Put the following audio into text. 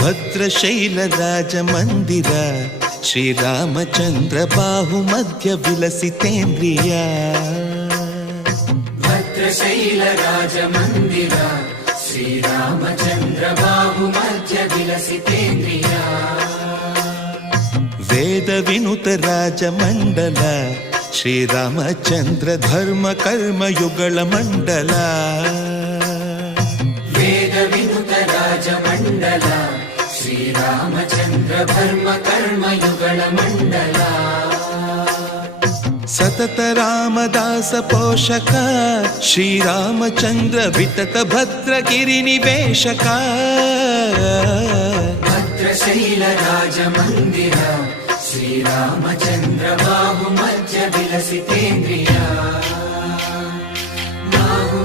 ಭದ್ರಶೈಲ ರಾಜ ಮಂದಿರ ಶ್ರೀರಾಮಚಂದ್ರ ಬಾಹು ಮಧ್ಯ ವಿಲಸಿತೇಂದ್ರಿಯ. ಭದ್ರಶೈಲ ರಾಜ ಮಂದಿರ ಶ್ರೀರಾಮಚಂದ್ರ ಬಾಹು ಮಧ್ಯ ವಿಲಸಿತೇಂದ್ರಿಯ. ವೇದ ವಿನುತ ರಾಜ ಮಂಡಲ ಶ್ರೀರಾಮಚಂದ್ರ ಧರ್ಮ ಕರ್ಮ ಯುಗಳ ಮಂಡಲ. ವೇದ ವಿನುತ ರಾಜ ಮಂಡಲ ಶ್ರೀರಾಮಚಂದ್ರ ಧರ್ಮ ಕರ್ಮ ಯುಗಳ ಮಂಡಲ. ಸತತ ರಾಮದಾಸ ಪೋಷಕ ಶ್ರೀರಾಮಚಂದ್ರ ವಿತತ ಭದ್ರಗಿರಿ ನಿವೇಶಕ. ಭದ್ರಶೈಲ ರಾಜ ಮಂದಿರ ಶ್ರೀರಾಮಚಂದ್ರ ಬಾಹು ಮಧ್ಯ ವಿಲಸಿತೇಂದ್ರಿಯ. ಬಾಹು